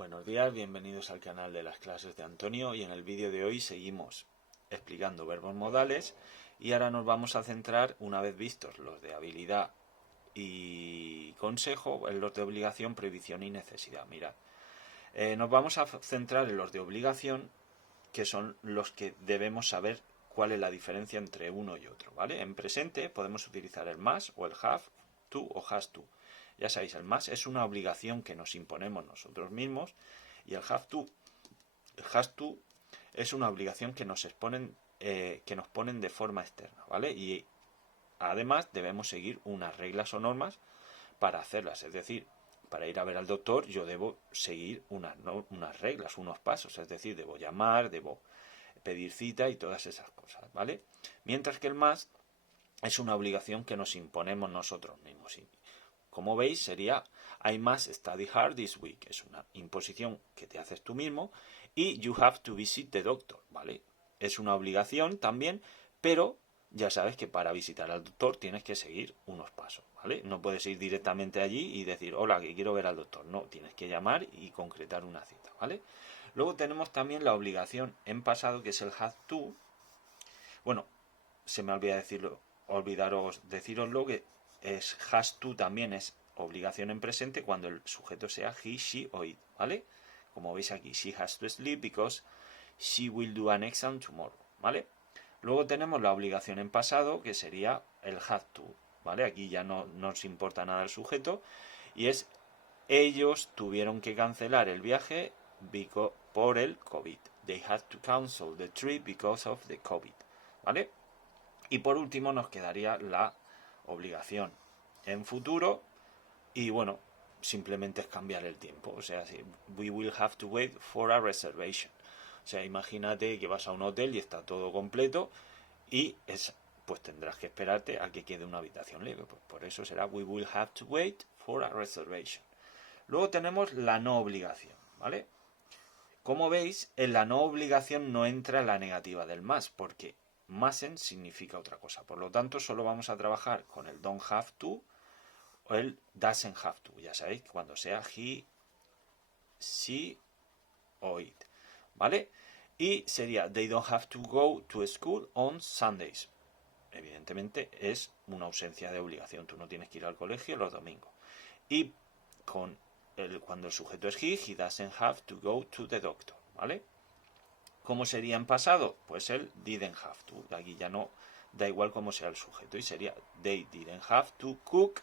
Buenos días, bienvenidos al canal de las clases de Antonio y en el vídeo de hoy seguimos explicando verbos modales y ahora nos vamos a centrar, una vez vistos los de habilidad y consejo, en los de obligación, prohibición y necesidad. Mirad, nos vamos a centrar en los de obligación, que son los que debemos saber cuál es la diferencia entre uno y otro, ¿vale? En presente podemos utilizar el must o el have to o has to. Ya sabéis, el must es una obligación que nos imponemos nosotros mismos y el has to es una obligación que nos ponen de forma externa, ¿vale? Y además debemos seguir unas reglas o normas para hacerlas, es decir, para ir a ver al doctor yo debo seguir unas reglas, unos pasos, es decir, debo llamar, debo pedir cita y todas esas cosas, ¿vale? Mientras que el must es una obligación que nos imponemos nosotros mismos. Y como veis, sería I must study hard this week. Es una imposición que te haces tú mismo. Y you have to visit the doctor, ¿vale? Es una obligación también, pero ya sabes que para visitar al doctor tienes que seguir unos pasos, ¿vale? No puedes ir directamente allí y decir, hola, que quiero ver al doctor. No, tienes que llamar y concretar una cita, ¿vale? Luego tenemos también la obligación en pasado, que es el have to. Bueno, se me olvida deciroslo que es has to también es obligación en presente cuando el sujeto sea he, she o it, ¿vale? Como veis aquí, she has to sleep because she will do an exam tomorrow, ¿vale? Luego tenemos la obligación en pasado, que sería el have to, ¿vale? Aquí ya no nos importa nada el sujeto y es ellos tuvieron que cancelar el viaje por el COVID. They had to cancel the trip because of the COVID, ¿vale? Y por último nos quedaría la obligación en futuro y bueno, simplemente es cambiar el tiempo. O sea, we will have to wait for a reservation. O sea, imagínate que vas a un hotel y está todo completo y pues tendrás que esperarte a que quede una habitación libre. Pues por eso será we will have to wait for a reservation. Luego tenemos la no obligación, ¿vale? Como veis, en la no obligación no entra la negativa del must, porque mustn't significa otra cosa. Por lo tanto, solo vamos a trabajar con el don't have to o el doesn't have to. Ya sabéis, cuando sea he, she o it, ¿vale? Y sería they don't have to go to school on Sundays. Evidentemente es una ausencia de obligación. Tú no tienes que ir al colegio los domingos. Y cuando el sujeto es he doesn't have to go to the doctor, ¿vale? ¿Cómo sería en pasado? Pues el didn't have to. Aquí ya no da igual cómo sea el sujeto. Y sería they didn't have to cook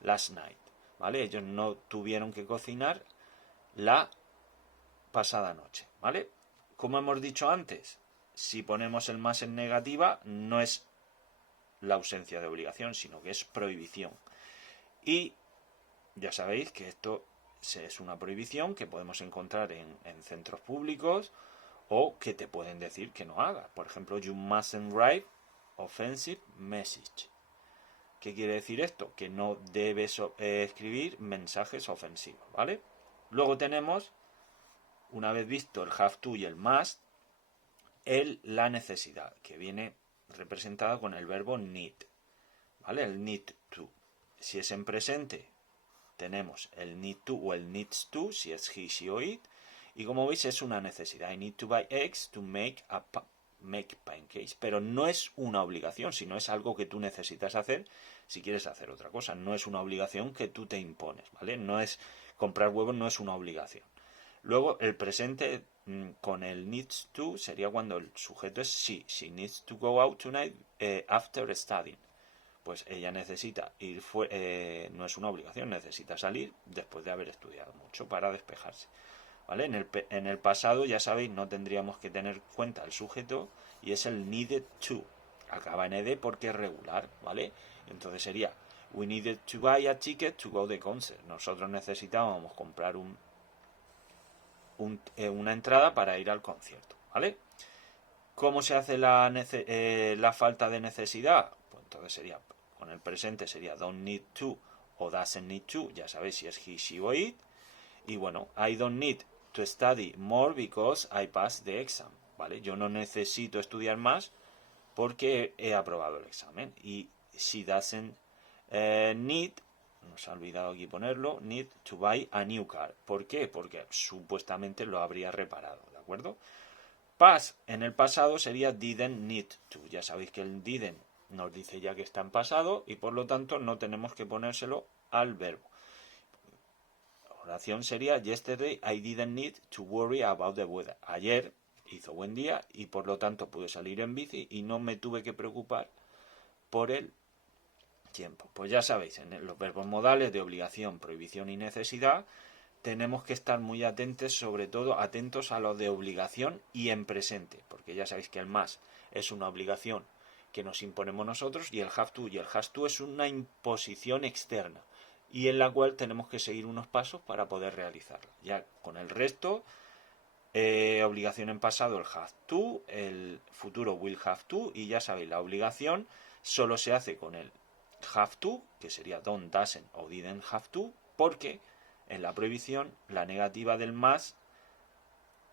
last night, ¿vale? Ellos no tuvieron que cocinar la pasada noche, ¿vale? Como hemos dicho antes, si ponemos el más en negativa, no es la ausencia de obligación, sino que es prohibición. Y ya sabéis que esto es una prohibición que podemos encontrar en centros públicos o que te pueden decir que no hagas. Por ejemplo, you mustn't write offensive message. ¿Qué quiere decir esto? Que no debes escribir mensajes ofensivos, ¿vale? Luego tenemos, una vez visto el have to y el must, la necesidad, que viene representada con el verbo need, ¿vale? El need to. Si es en presente, tenemos el need to o el needs to, si es he, she o it. Y como veis es una necesidad. I need to buy eggs to make pancakes. Pero no es una obligación, sino es algo que tú necesitas hacer si quieres hacer otra cosa. No es una obligación que tú te impones, ¿vale? No es comprar huevos, no es una obligación. Luego el presente con el needs to sería cuando el sujeto es she. She needs to go out tonight after studying. Pues ella necesita ir no es una obligación, necesita salir después de haber estudiado mucho para despejarse, ¿vale? En el pasado, ya sabéis, no tendríamos que tener en cuenta el sujeto y es el needed to, acaba en ed porque es regular, ¿vale? Entonces sería we needed to buy a ticket to go to the concert. Nosotros necesitábamos comprar una entrada para ir al concierto, ¿vale? ¿Cómo se hace la falta de necesidad? Pues entonces sería, con el presente sería don't need to o doesn't need to, ya sabéis si es he, she o it. Y bueno, I don't need to study more because I passed the exam, ¿vale? Yo no necesito estudiar más porque he aprobado el examen. Y she doesn't need nos ha olvidado aquí ponerlo, need to buy a new car. ¿Por qué? Porque supuestamente lo habría reparado, ¿de acuerdo? Past en el pasado sería didn't need to. Ya sabéis que el didn't nos dice ya que está en pasado y por lo tanto no tenemos que ponérselo al verbo. La oración sería yesterday I didn't need to worry about the weather. Ayer hizo buen día y por lo tanto pude salir en bici y no me tuve que preocupar por el tiempo. Pues ya sabéis, en los verbos modales de obligación, prohibición y necesidad tenemos que estar muy atentos, sobre todo atentos a lo de obligación y en presente, porque ya sabéis que el más es una obligación que nos imponemos nosotros y el have to, es una imposición externa y en la cual tenemos que seguir unos pasos para poder realizarla. Ya con el resto, obligación en pasado el have to, el futuro will have to y ya sabéis, la obligación solo se hace con el have to, que sería don't, doesn't o didn't have to, porque en la prohibición la negativa del más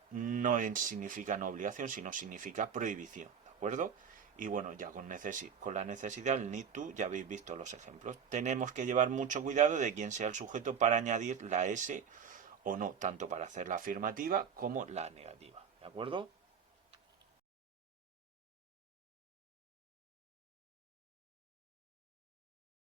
no significa no obligación, sino significa prohibición, ¿de acuerdo? Y bueno, ya con la necesidad, el need to, ya habéis visto los ejemplos. Tenemos que llevar mucho cuidado de quién sea el sujeto para añadir la S o no, tanto para hacer la afirmativa como la negativa, ¿de acuerdo?